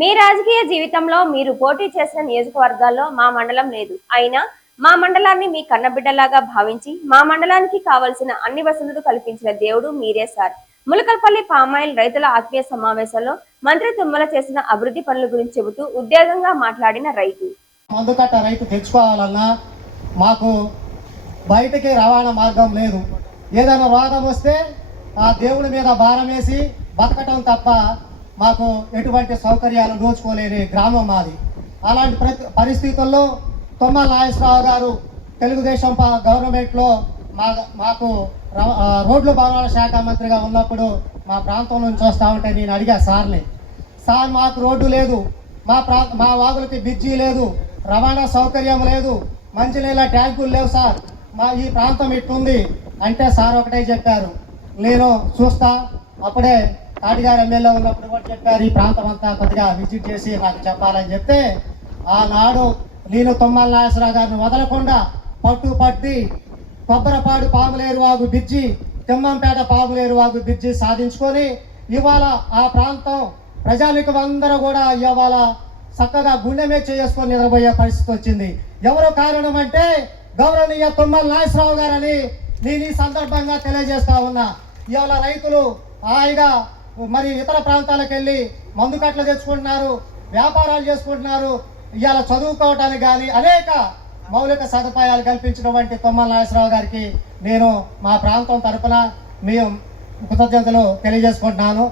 మీ రాజకీయ జీవితంలో మీరు పోటీ చేసిన నియోజకవర్గాల్లో మా మండలం లేదు. అయినా మా మండలాన్ని మీ కన్నబిడ్డలాగా భావించి మా మండలానికి కావలసిన అన్ని వసతులు కల్పించిన దేవుడు మీరే సార్. ములకల్పల్లి పామాయిల్ రైతుల ఆత్మీయ సమావేశంలో మంత్రి తుమ్మల చేసిన అభివృద్ధి పనుల గురించి చెబుతూ ఉద్యోగంగా మాట్లాడిన రైతు. మందుకట్ట రైతు తెచ్చుకోవాలన్నా మాకు బయటికి రవాణా మార్గం లేదు. ఏదైనా రోగం వస్తే ఆ దేవుడి మీద భారం వేసి బతకటం తప్ప మాకు ఎటువంటి సౌకర్యాలు దోచుకోలేని గ్రామం మాది. అలాంటి పరిస్థితుల్లో తుమ్మల నాగేశ్వరరావు గారు తెలుగుదేశం గవర్నమెంట్లో మాకు రోడ్లు భవనాల శాఖ మంత్రిగా ఉన్నప్పుడు మా ప్రాంతం నుంచి వస్తూ ఉంటే నేను అడిగా సార్ని, సార్ మాకు రోడ్డు లేదు, మా వాగులకి బ్రిడ్జి లేదు, రవాణా సౌకర్యం లేదు, మంచినీళ్ళ ట్యాంకులు లేవు సార్, మా ఈ ప్రాంతం ఇట్టుంది అంటే సార్ ఒకటే చెప్పారు, నేను చూస్తా. అప్పుడే తాటిగారు ఎమ్మెల్యే ఉన్నప్పుడు కూడా చెప్పారు, ఈ ప్రాంతం అంతా కొద్దిగా విజిట్ చేసి నాకు చెప్పాలని చెప్తే ఆనాడు నేను తుమ్మల నాగేశ్వరరావు గారిని వదలకుండా పట్టి కొబ్బరపాడు పాములేరు వాగు బ్రిడ్జి, తిమ్మంపేట పాములేరు వాగు బ్రిడ్జి సాధించుకొని ఇవాళ ఆ ప్రాంతం ప్రజానికం అందరూ కూడా ఇవాళ చక్కగా గుండె మీద చేసుకొని నిద్రపోయే పరిస్థితి వచ్చింది. ఎవరు కారణం అంటే గౌరవనీయ తుమ్మల నాగేశ్వరరావు గారని నేను ఈ సందర్భంగా తెలియజేస్తా ఉన్నా. ఇవాళ రైతులు హాయిగా మరి ఇతర ప్రాంతాలకు వెళ్ళి మందు కట్టలు తెచ్చుకుంటున్నారు, వ్యాపారాలు చేసుకుంటున్నారు. ఇవాళ చదువుకోవటానికి కానీ అనేక మౌలిక సదుపాయాలు కల్పించినటువంటి తుమ్మల నాగేశ్వరరావు గారికి నేను మా ప్రాంతం తరఫున మేము కృతజ్ఞతలు తెలియజేసుకుంటున్నాను.